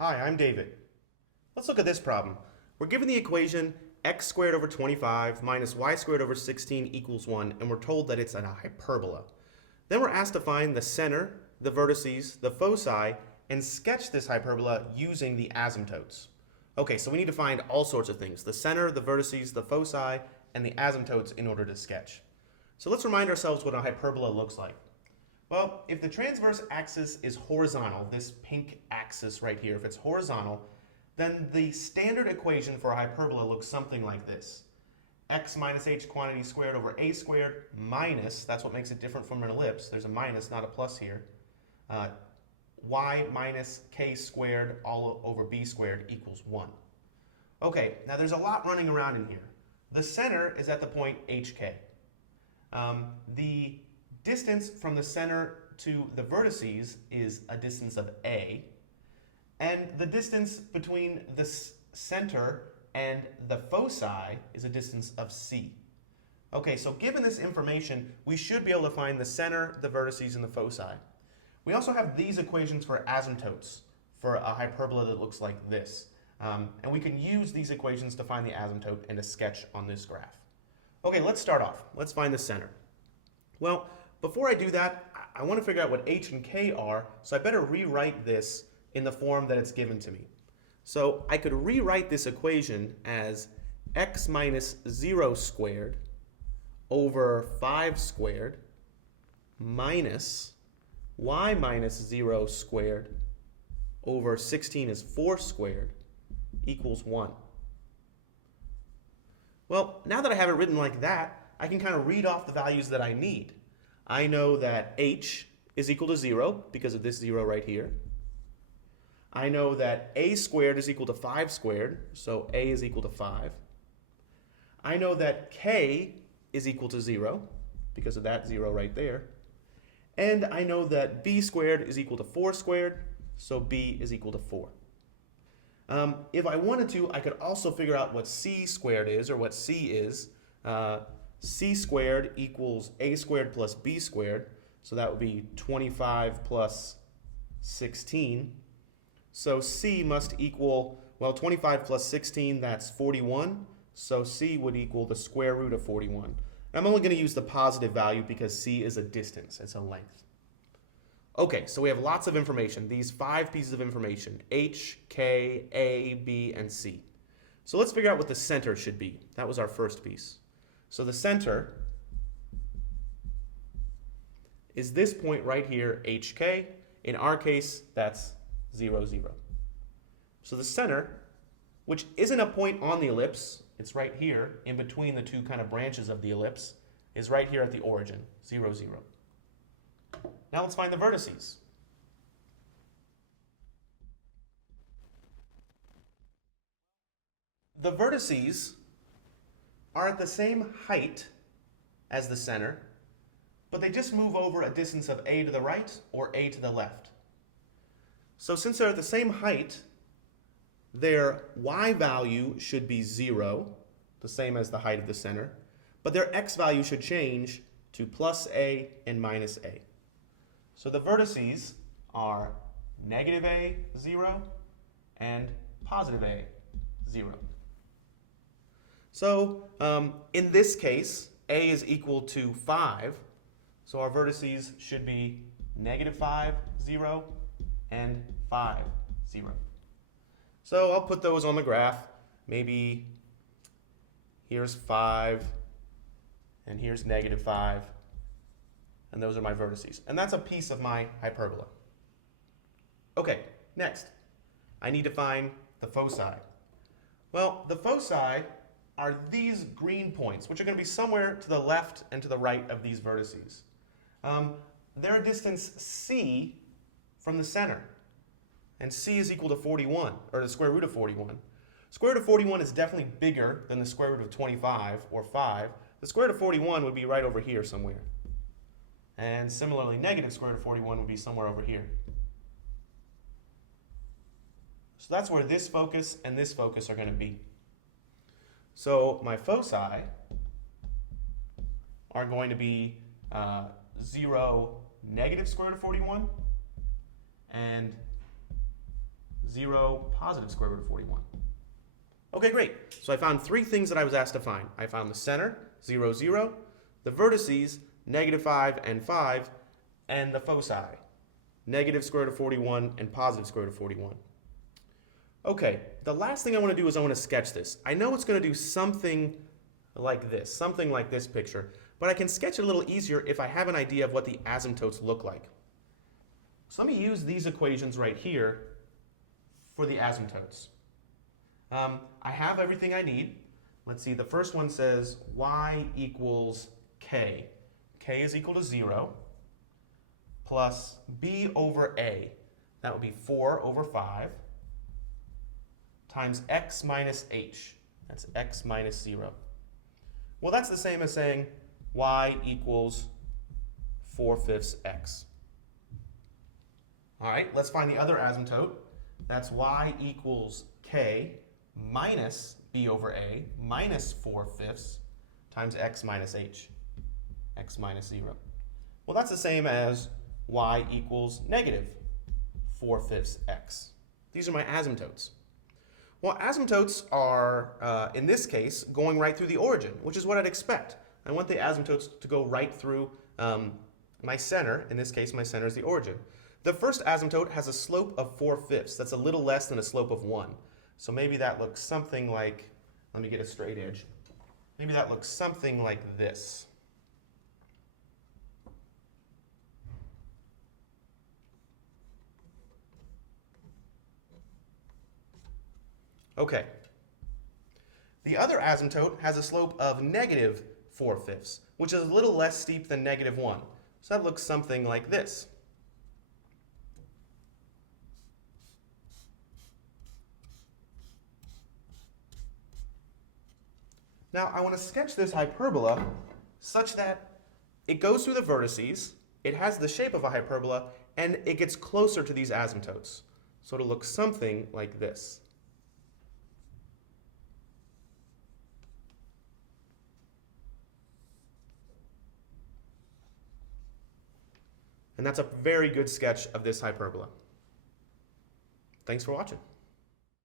Hi, I'm David. Let's look at this problem. We're given the equation x squared over 25 minus y squared over 16 equals 1, and we're told that it's a hyperbola. Then we're asked to find the center, the vertices, the foci, and sketch this hyperbola using the asymptotes. Okay, so we need to find all sorts of things: the center, the vertices, the foci, and the asymptotes in order to sketch. So let's remind ourselves what a hyperbola looks like. Well, if the transverse axis is horizontal, this pink axis right here, if it's horizontal, then the standard equation for a hyperbola looks something like this. X minus h quantity squared over a squared minus, that's what makes it different from an ellipse, there's a minus, not a plus here, y minus k squared all over b squared equals 1. Okay, now there's a lot running around in here. The center is at the point hk. The distance from the center to the vertices is a distance of a, and the distance between the center and the foci is a distance of c. Okay, so given this information, we should be able to find the center, the vertices, and the foci. We also have these equations for asymptotes for a hyperbola that looks like this. And we can use these equations to find the asymptote and to sketch on this graph. Okay, let's start off. Let's find the center. Well, before I do that, I want to figure out what h and k are, so I better rewrite this in the form that it's given to me. So I could rewrite this equation as x minus 0 squared over 5 squared minus y minus 0 squared over 16 is 4 squared equals 1. Well, now that I have it written like that, I can kind of read off the values that I need. I know that h is equal to 0 because of this 0 right here. I know that a squared is equal to 5 squared, so a is equal to 5. I know that k is equal to 0 because of that 0 right there. And I know that b squared is equal to 4 squared, so b is equal to 4. If I wanted to, I could also figure out what c squared is, or what c is. C squared equals a squared plus b squared, so that would be 25 plus 16. So c must equal, well, 25 plus 16, that's 41, so c would equal the square root of 41. I'm only going to use the positive value because c is a distance, it's a length. Okay, so we have lots of information, these 5 pieces of information: h, k, a, b, and c. So let's figure out what the center should be. That was our first piece. So the center is this point right here, hk. In our case, that's 0, 0. So the center, which isn't a point on the ellipse, it's right here in between the two kind of branches of the ellipse, is right here at the origin, 0, 0. Now let's find the vertices. The vertices are at the same height as the center, but they just move over a distance of a to the right or a to the left. So since they're at the same height, their y value should be 0, the same as the height of the center, but their x value should change to plus a and minus a. So the vertices are negative a, 0, and positive a, 0. So in this case, a is equal to 5, so our vertices should be negative 5, 0, and 5, 0. So I'll put those on the graph. Maybe here's 5, and here's negative 5, and those are my vertices. And that's a piece of my hyperbola. Okay, next, I need to find the foci. Well, the foci are these green points, which are going to be somewhere to the left and to the right of these vertices. They're a distance c from the center, and c is equal to 41, or the square root of 41. Square root of 41 is definitely bigger than the square root of 25, or 5. The square root of 41 would be right over here somewhere. And similarly, negative square root of 41 would be somewhere over here. So that's where this focus and this focus are going to be. So my foci are going to be 0, negative square root of 41, and 0, positive square root of 41. Okay, great. So I found three things that I was asked to find. I found the center, 0, 0, the vertices, -5 and 5, and the foci, negative square root of 41 and positive square root of 41. Okay, the last thing I want to do is I want to sketch this. I know it's going to do something like this picture, but I can sketch it a little easier if I have an idea of what the asymptotes look like. So let me use these equations right here for the asymptotes. I have everything I need. Let's see, the first one says y equals k. K is equal to 0 plus b over a. That would be 4 over 5 times x minus h. That's x minus 0. Well, that's the same as saying y equals 4/5 x. All right, let's find the other asymptote. That's y equals k minus b over a minus 4/5 times x minus h, x minus 0. Well, that's the same as y equals negative 4/5 x. These are my asymptotes. Well, asymptotes are, in this case, going right through the origin, which is what I'd expect. I want the asymptotes to go right through my center. In this case, my center is the origin. The first asymptote has a slope of 4/5. That's a little less than a slope of 1. So maybe that looks something like, let me get a straight edge. Maybe that looks something like this. Okay. The other asymptote has a slope of negative 4/5, which is a little less steep than -1. So that looks something like this. Now I want to sketch this hyperbola such that it goes through the vertices, it has the shape of a hyperbola, and it gets closer to these asymptotes. So it'll look something like this. And that's a very good sketch of this hyperbola. Thanks for watching.